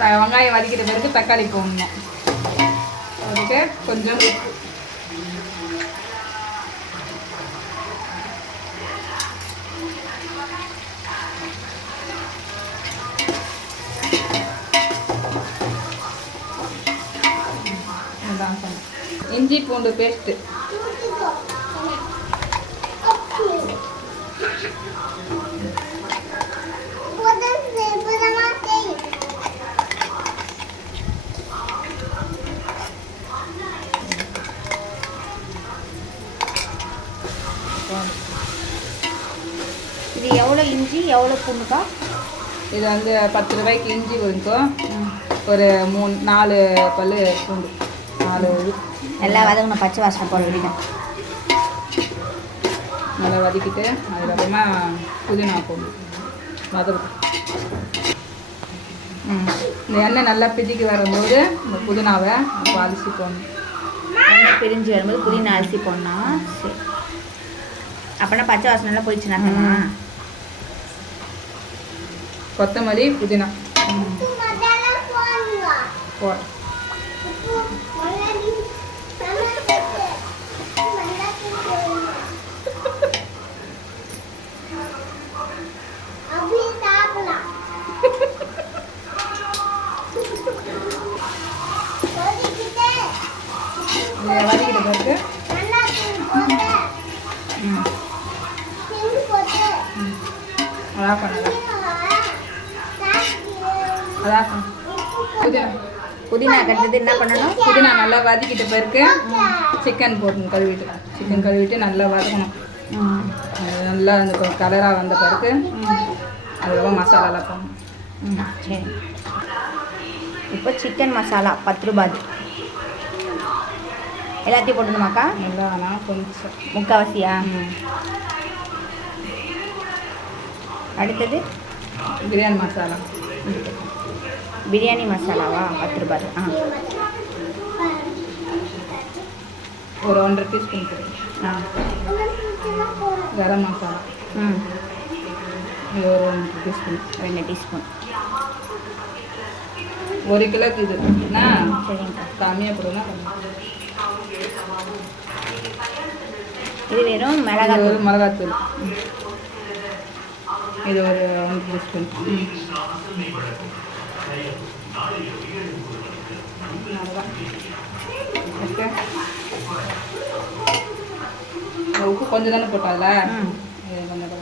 வெங்காயம் வதக்கிற பிறகு தக்காளி போடணும். அதுக்கு கொஞ்சம் இஞ்சி பூண்டு பேஸ்ட்டு இது எவ்வளோ இஞ்சி எவ்வளோ பூண்டுக்கா? இது வந்து 10 ரூபாய்க்கு இஞ்சி இருக்கும், ஒரு 4 பல் பூண்டு, 4 நல்லா வதங்கணும், பச்சை வாசனை போட வேண்டியதான். நல்லா வதக்கிட்டு அதுக்கப்புறமா புதினா போடணும், வதக்கும். இந்த எண்ணெய் நல்லா பிதிக்கி வரும்போது இந்த புதினாவை அப்போ அரிசி போடணும். எண்ணெய் பிரிஞ்சு வரும்போது புதினா அரிசி போடணும். சரி, அப்போனா பச்சை வாசனை எல்லாம் போயிடுச்சுன்னா கொத்தமல்லி புதினா போட வதக்கிட்ட பிறகு அதான் பண்ணலாம். அதான் புதினா கட்டுறது என்ன பண்ணணும்? புதினா நல்லா வதக்கிட்ட பிறகு சிக்கன் போடணும், சிக்கன் கழுவிட்டு நல்லா வதக்கணும். நல்லா அந்த கலராக வந்த பிறகு அதுக்கப்புறம் மசாலாலாம் போடணும். சரி, இப்போ சிக்கன் மசாலா 10 ரூபாய் எல்லாத்தையும் போடணுமாக்கா? நல்லா ஆனால் கொஞ்சம் முக்கால்வாசியா? அடுத்தது பிரியாணி மசாலா. பிரியாணி மசாலாவா? 10 ரூபாய். ஒரு 1.5 டீஸ்பூன் போடுறேன். கரம் மசாலா இது ஒரு 2 டீஸ்பூன். 2 டீஸ்பூன். 1 கிலோக்கு இதுனா சரிங்கக்கா. கம்மியாக போடுவேன். இது வெறும் மிளகாத்தூள். மிளகாத்தூள் இது ஒரு 1 டீஸ்பூன். ஓகே, உப்பு கொஞ்சம் தானே போட்டால, இது கொஞ்சம்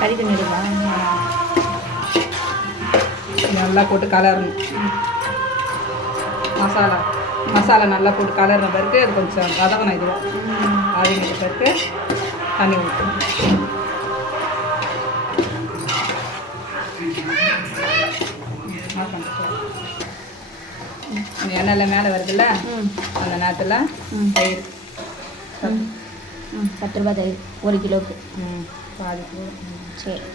கறி தண்ணிடுவா. நல்லா போட்டு கலரணும். மசாலா நல்லா போட்டு கலர்ன பிறகு அது கொஞ்சம் வதக்கணும். இதுவும் வதங்கிட்ட பிறகு தண்ணி ஊற்றணும். எண்ணெயில் மேலே வருதுல்ல, அந்த நேரத்தில் தயிர் 10 ரூபாய் தயிர் 1 கிலோவுக்கு. பாதி கிலோ. சரி,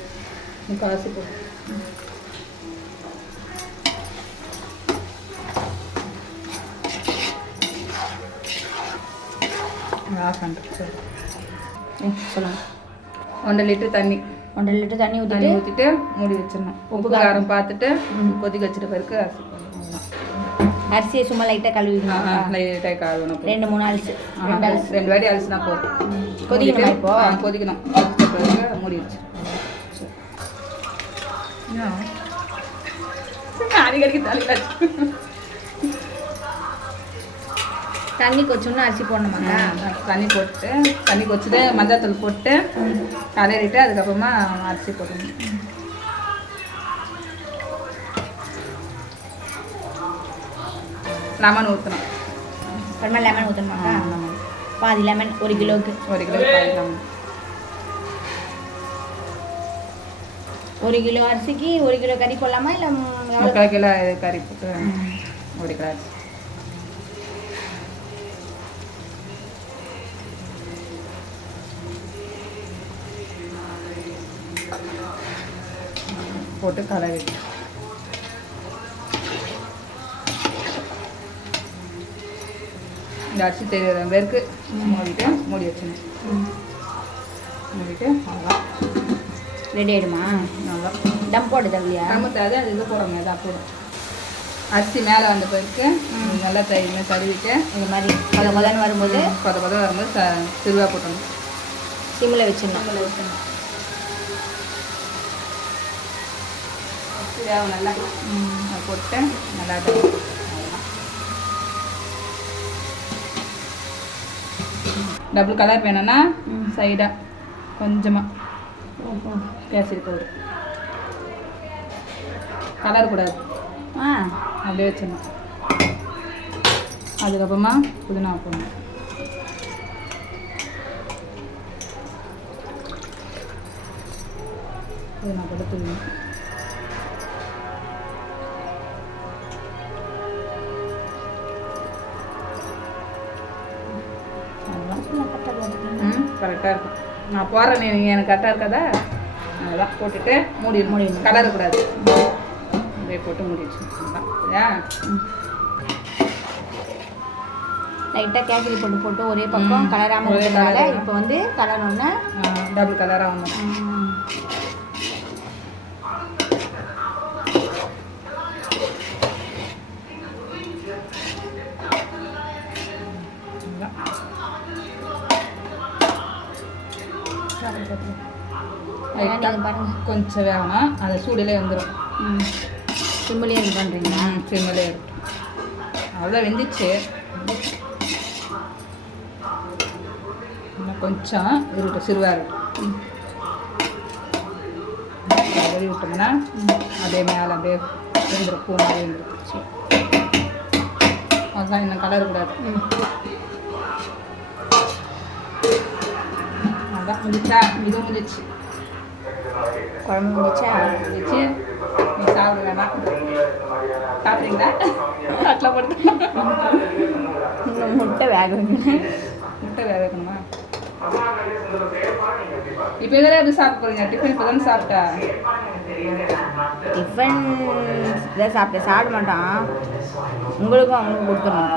முக்கால்வாசி போடும். ஆஃப் பண்ணுறேன். சொல்லுங்கள். 1.5 லிட்டர் தண்ணி. 1.5 லிட்டர் தண்ணி ஊற்றிட்டு மூடி வச்சிடணும். உப்பு காரம் பார்த்துட்டு கொதிக்க வச்சுட்டு பிறகு அரிசி போடணும். அரிசியை சும்மா லைட்டாக கழுவிக்கணும். லைட்டாக கழுவணும். 2-3 அரிசி. 2 வாட்டி அரிசினா போதும். கொதிக்கணும். இப்போ கொதிக்கணும். கொதிச்ச பிறகு மூடி வச்சு அடிக்கடிக்கு தலையில் தண்ணி கொச்சோன்னா அரிசி போடணுமாங்க. தண்ணி போட்டு தண்ணி கொச்சுட்டு மஞ்சள் போட்டு கலரிட்டு அதுக்கப்புறமா அரிசி போடணும். லெமன் ஊற்றணும். அப்புறமா லெமன் ஊற்றணுமாக்கா? பாதி லெமன் 1 கிலோவுக்கு. 1 கிலோவுக்கு பாதி லெமன். 1 கிலோ அரிசிக்கு 1 கிலோ கறி போடலாமா? இல்லை 3/4 கிலோ கறி போட்டு 1 கிலோ அரிசி போட்டு கலரி இந்த அரிசி தெரியுற பேருக்கு மூடிட்டு மூடி வச்சுக்கணும். மூடிட்டு அவ்வளோதான் ரெடி ஆகிடுமா? நல்லா டம் போடுது இல்லையா? நம்ம தேவை அது இது போடுறோம் தான் போடும். அரிசி மேலே வந்த பிறகு நல்லா தருவிட்டு இந்த மாதிரி கொதன்னு வரும்போது கொத வரும்போது சிறுவா போட்டணும். சிம்மில் வச்சிடணும். நல்லா போட்டு நல்லா டபுள் கலர் வேணும்னா சைடாக கொஞ்சமாக கேசரி பவுடர் கலர் கூடாது. அப்படியே வச்சிடணும். அதுக்கப்புறமா புதினா போடணும். புதினா போட்டு தூக்கணும். கரெக்டாக இருக்கும். நான் போடுறேன், நீங்கள் எனக்கு கரெக்டாக இருக்காதா? அதெல்லாம் போட்டுட்டு மூடிடணும். கலர் கூடாது. அப்படியே போட்டு மூடி வச்சுருக்கோம். சரியா? லைட்டாக கேசரி போட்டு ஒரே பக்கம் கலராமல் இருக்கிறதால இப்போ வந்து கலர் ஒன்று டபுள் கலராக வந்துடும். கொஞ்சம் வேகணும். அது சூடிலே வந்துடும். சிம்மிலே இது பண்ணுறீங்களா? சிம்மிலே இருக்கும். அவ்வளோ வெந்துச்சு. இன்னும் கொஞ்சம் இருக்கட்டும். சிறுவாக இருக்கும். வெளி விட்டோம்னா அப்படியே மேலே அப்படியே வெந்துடும். பூ மாதிரி வெந்துடும். சரி, அதுதான் இன்னும் கலர் கூடாது. அதான் முடிச்சா? இதுவும் முடிச்சு. குழம்பு முடிச்சா? முடிச்சு. நீ சாப்பிடுவேண்ணா சாப்பிட்றீங்களா? அட்லாம் போட்டு இன்னும் முட்டை வேக வைக்கணும். முட்டை வேக வைக்கணுமா? இப்போ இதெல்லாம் எப்படி சாப்பிட போகிறீங்க? டிஃபன் இப்போ தானே சாப்பிட்டா? டிஃபன் இதை சாப்பிட மாட்டான். உங்களுக்கும் அவங்களுக்கும் கொடுக்கணும்.